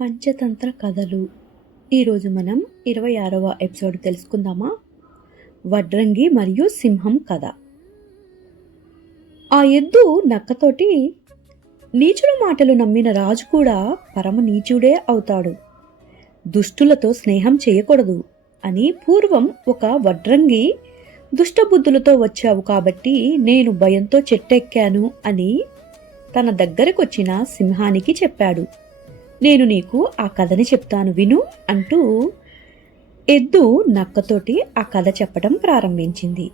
పంచతంత్ర కథలు. ఈరోజు మనం 26వ ఎపిసోడ్ తెలుసుకుందామా? వడ్రంగి మరియు సింహం కథ. ఆ ఎద్దు నక్కతోటి నీచుల మాటలు నమ్మిన రాజు కూడా పరమ నీచుడే అవుతాడు, దుష్టులతో స్నేహం చేయకూడదు అని పూర్వం ఒక వడ్రంగి దుష్టబుద్ధులతో వచ్చావు కాబట్టి నేను భయంతో చెట్టెక్కాను అని తన దగ్గరకొచ్చిన సింహానికి చెప్పాడు. నేను నీకు ఆ కథని చెప్తాను విను అంటూ ఎద్దు నక్కతోటి ఆ కథ చెప్పడం ప్రారంభించింది.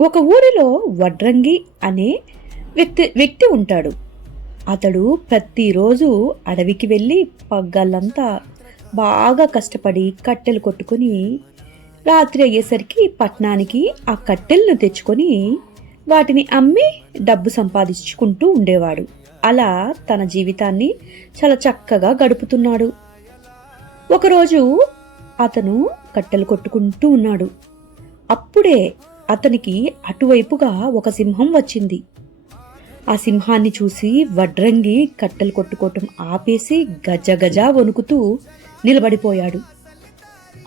ఒక ఊరిలో వడ్రంగి అనే వ్యక్తి ఉంటాడు. అతడు ప్రతిరోజు అడవికి వెళ్ళి పగలంతా బాగా కష్టపడి కట్టెలు కొట్టుకుని రాత్రి అయ్యేసరికి పట్నానికి ఆ కట్టెలను తెచ్చుకొని వాటిని అమ్మి డబ్బు సంపాదించుకుంటూ ఉండేవాడు. అలా తన జీవితాన్ని చాలా చక్కగా గడుపుతున్నాడు. ఒకరోజు అతను కట్టెలు కొట్టుకుంటూ ఉన్నాడు. అప్పుడే అతనికి అటువైపుగా ఒక సింహం వచ్చింది. ఆ సింహాన్ని చూసి వడ్రంగి కట్టెలు కొట్టుకోవటం ఆపేసి గజగజ వణుకుతూ నిలబడిపోయాడు.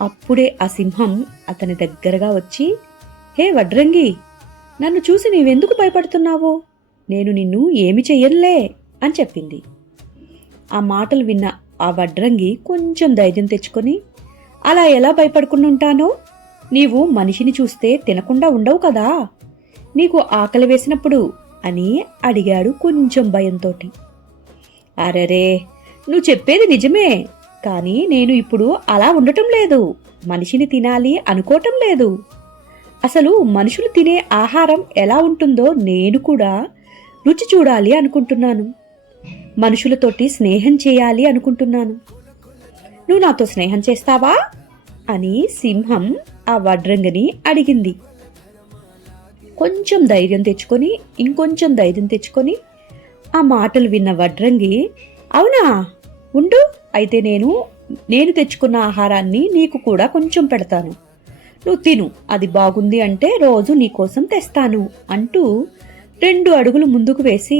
అప్పుడే ఆ సింహం అతని దగ్గరగా వచ్చి, హే వడ్రంగి, నన్ను చూసి నీవెందుకు భయపడుతున్నావో? నేను నిన్ను ఏమి చెయ్యనులే అని చెప్పింది. ఆ మాటలు విన్న ఆ వడ్రంగి కొంచెం ధైర్యం తెచ్చుకొని, అలా ఎలా భయపడుకుని ఉంటానో? నీవు మనిషిని చూస్తే తినకుండా ఉండవు కదా, నీకు ఆకలి వేసినప్పుడు అని అడిగాడు కొంచెం భయంతో. అరెరే, నువ్వు చెప్పేది నిజమే, కానీ నేను ఇప్పుడు అలా ఉండటం లేదు, మనిషిని తినాలి అనుకోవటం లేదు. అసలు మనుషులు తినే ఆహారం ఎలా ఉంటుందో నేను కూడా రుచి చూడాలి అనుకుంటున్నాను. మనుషులతోటి స్నేహం చేయాలి అనుకుంటున్నాను. నువ్వు నాతో స్నేహం చేస్తావా అని సింహం ఆ వడ్రంగిని అడిగింది. కొంచెం ధైర్యం తెచ్చుకొని ఇంకొంచెం ధైర్యం తెచ్చుకొని ఆ మాటలు విన్న వడ్రంగి, అవునా, ఉండు, అయితే నేను తెచ్చుకున్న ఆహారాన్ని నీకు కూడా కొంచెం పెడతాను, నువ్వు తిను, అది బాగుంది అంటే రోజు నీకోసం తెస్తాను అంటూ 2 అడుగులు ముందుకు వేసి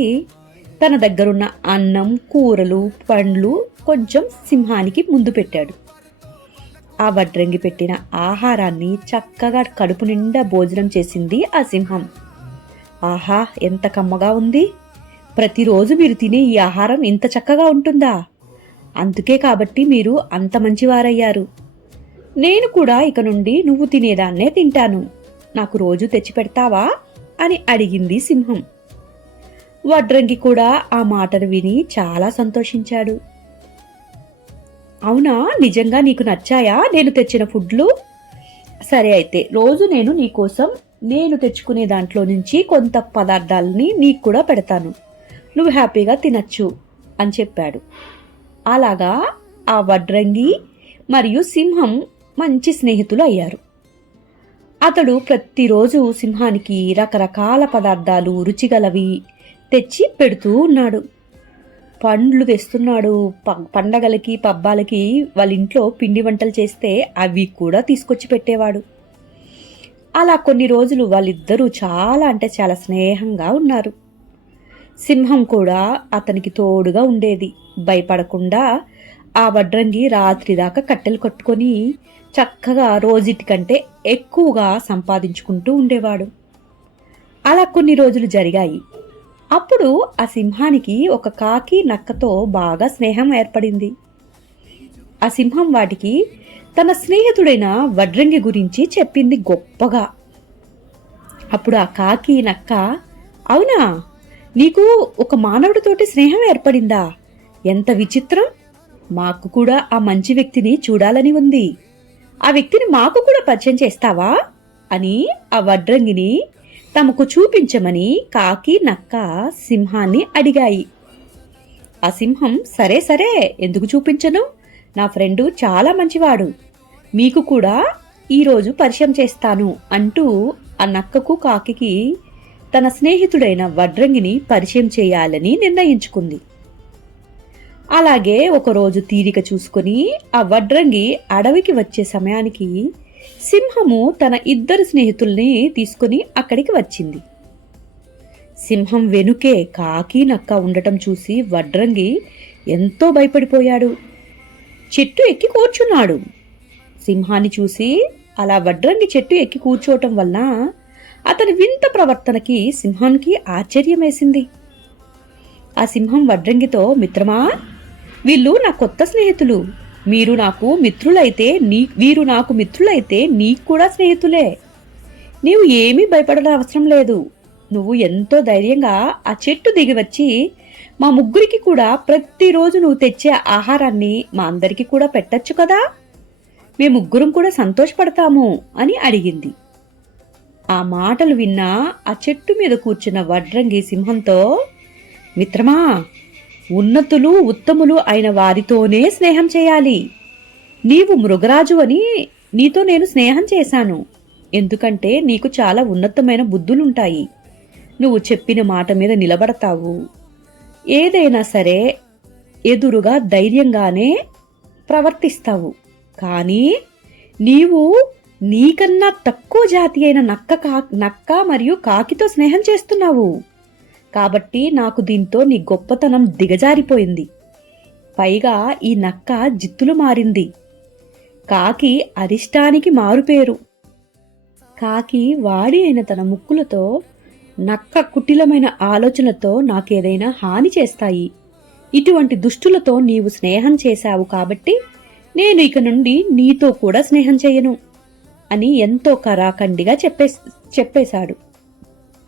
తన దగ్గరున్న అన్నం, కూరలు, పండ్లు కొంచెం సింహానికి ముందు పెట్టాడు. ఆ వడ్రంగి పెట్టిన ఆహారాన్ని చక్కగా కడుపు నిండా భోజనం చేసింది ఆ సింహం. ఆహా, ఎంత కమ్మగా ఉంది! ప్రతిరోజు మీరు తినే ఈ ఆహారం ఇంత చక్కగా ఉంటుందా? అందుకే కాబట్టి మీరు అంత మంచివారయ్యారు. నేను కూడా ఇక నుండి నువ్వు తినేదాన్నే తింటాను, నాకు రోజు తెచ్చి పెడతావా అని అడిగింది సింహం. వడ్రంగి కూడా ఆ మాటను విని చాలా సంతోషించాడు. అవునా, నిజంగా నీకు నచ్చాయా నేను తెచ్చిన ఫుడ్లు? సరే, అయితే రోజు నేను నీకోసం నేను తెచ్చుకునే దాంట్లో నుంచి కొంత పదార్థాలని నీకు కూడా పెడతాను, నువ్వు హ్యాపీగా తినచ్చు అని చెప్పాడు. అలాగా ఆ వడ్రంగి మరియు సింహం మంచి స్నేహితులు అయ్యారు. అతడు ప్రతిరోజు సింహానికి రకరకాల పదార్థాలు రుచిగలవి తెచ్చి పెడుతూ ఉన్నాడు. పండ్లు తెస్తున్నాడు. పండగలకి పబ్బాలకి వాళ్ళ ఇంట్లో పిండి వంటలు చేస్తే అవి కూడా తీసుకొచ్చి పెట్టేవాడు. అలా కొన్ని రోజులు వాళ్ళిద్దరూ చాలా అంటే చాలా స్నేహంగా ఉన్నారు. సింహం కూడా అతనికి తోడుగా ఉండేది. భయపడకుండా ఆ వడ్రంగి రాత్రి దాకా కట్టెలు కట్టుకొని చక్కగా రోజుటి కంటే ఎక్కువగా సంపాదించుకుంటూ ఉండేవాడు. అలా కొన్ని రోజులు జరిగాయి. అప్పుడు ఆ సింహానికి ఒక కాకి నక్కతో బాగా స్నేహం ఏర్పడింది. ఆ సింహం వాటికి తన స్నేహితుడైన వడ్రంగి గురించి చెప్పింది గొప్పగా. అప్పుడు ఆ కాకి నక్క, అవునా, నీకు ఒక మానవుడితోటి స్నేహం ఏర్పడిందా? ఎంత విచిత్రం! మాకు కూడా ఆ మంచి వ్యక్తిని చూడాలని ఉంది, ఆ వ్యక్తిని మాకు కూడా పరిచయం చేస్తావా అని ఆ వడ్రంగిని తమకు చూపించమని కాకి నక్క సింహాన్ని అడిగాయి. ఆ సింహం, సరే సరే, ఎందుకు చూపించను, నా ఫ్రెండు చాలా మంచివాడు, మీకు కూడా ఈరోజు పరిచయం చేస్తాను అంటూ ఆ నక్కకు కాకికి తన స్నేహితుడైన వడ్రంగిని పరిచయం చేయాలని నిర్ణయించుకుంది. అలాగే ఒకరోజు తీరిక చూసుకుని ఆ వడ్రంగి అడవికి వచ్చే సమయానికి సింహము తన 2 స్నేహితుల్ని తీసుకుని అక్కడికి వచ్చింది. సింహం వెనుకే కాకి నక్క ఉండటం చూసి వడ్రంగి ఎంతో భయపడిపోయాడు. చెట్టు ఎక్కి కూర్చున్నాడు. సింహాన్ని చూసి అలా వడ్రంగి చెట్టు ఎక్కి కూర్చోవటం వల్ల అతని వింత ప్రవర్తనకి సింహానికి ఆశ్చర్యం వేసింది. ఆ సింహం వడ్రంగితో, మిత్రమా, వీళ్ళు నా కొత్త స్నేహితులు. వీరు నాకు మిత్రులైతే నీకు కూడా స్నేహితులే. నీవు ఏమీ భయపడడం అవసరం లేదు. నువ్వు ఎంతో ధైర్యంగా ఆ చెట్టు దిగి వచ్చి మా ముగ్గురికి కూడా ప్రతిరోజు నువ్వు తెచ్చే ఆహారాన్ని మా అందరికీ కూడా పెట్టచ్చు కదా. మేము ముగ్గురం కూడా సంతోషపడతాము అని అడిగింది. ఆ మాటలు విన్నా ఆ చెట్టు మీద కూర్చున్న వడ్రంగి సింహంతో, మిత్రమా, ఉన్నతులు ఉత్తములు అయిన వారితోనే స్నేహం చేయాలి. నీవు మృగరాజు అని నీతో నేను స్నేహం చేశాను. ఎందుకంటే నీకు చాలా ఉన్నతమైన బుద్ధులుంటాయి. నువ్వు చెప్పిన మాట మీద నిలబడతావు. ఏదైనా సరే ఎదురుగా ధైర్యంగానే ప్రవర్తిస్తావు. కానీ నీవు నీకన్నా తక్కువ జాతి అయిన నక్క మరియు కాకితో స్నేహం చేస్తున్నావు. కాబట్టి నాకు దీంతో నీ గొప్పతనం దిగజారిపోయింది. పైగా ఈ నక్క జిత్తులు మారింది. కాకి అరిష్టానికి మారుపేరు. కాకి వాడి అయిన తన ముక్కులతో, నక్క కుటిలమైన ఆలోచనలతో నాకేదైనా హాని చేస్తాయి. ఇటువంటి దుష్టులతో నీవు స్నేహం చేశావు కాబట్టి నేను ఇక నుండి నీతో కూడా స్నేహం చేయను అని ఎంతో కరాఖండిగా చెప్పేశాడు.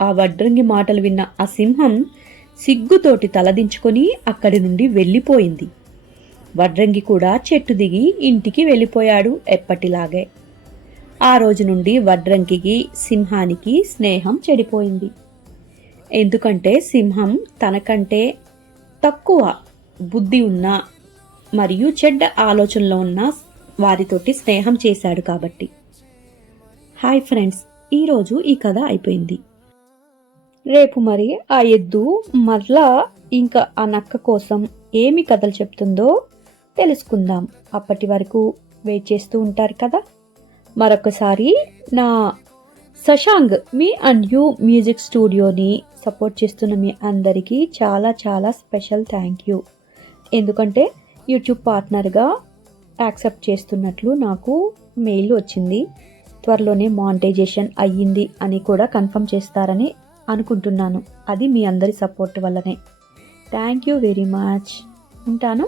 ఆ వడ్రంగి మాటలు విన్న ఆ సింహం సిగ్గుతోటి తలదించుకొని అక్కడి నుండి వెళ్ళిపోయింది. వడ్రంగి కూడా చెట్టు దిగి ఇంటికి వెళ్ళిపోయాడు ఎప్పటిలాగే. ఆ రోజు నుండి వడ్రంగికి సింహానికి స్నేహం చెడిపోయింది. ఎందుకంటే సింహం తనకంటే తక్కువ బుద్ధి ఉన్న మరియు చెడ్డ ఆలోచనలో ఉన్న వారితోటి స్నేహం చేశాడు కాబట్టి. హాయ్ ఫ్రెండ్స్, ఈరోజు ఈ కథ అయిపోయింది. రేపు మరి ఆ ఎద్దు మరలా ఇంకా ఆ నక్క కోసం ఏమి కథలు చెప్తుందో తెలుసుకుందాం. అప్పటి వరకు వెయిట్ చేస్తూ ఉంటారు కదా. మరొకసారి నా శశాంక్ మీ అండ్ యూ మ్యూజిక్ స్టూడియోని సపోర్ట్ చేస్తున్న మీ అందరికీ చాలా చాలా స్పెషల్ థ్యాంక్ యూ. ఎందుకంటే యూట్యూబ్ పార్ట్నర్గా యాక్సెప్ట్ చేస్తున్నట్లు నాకు మెయిల్ వచ్చింది. త్వరలోనే మానిటైజేషన్ అయ్యింది అని కూడా కన్ఫర్మ్ చేస్తారని అనుకుంటున్నాను. అది మీ అందరి సపోర్ట్ వల్లనే. Thank you very much. ఉంటాను.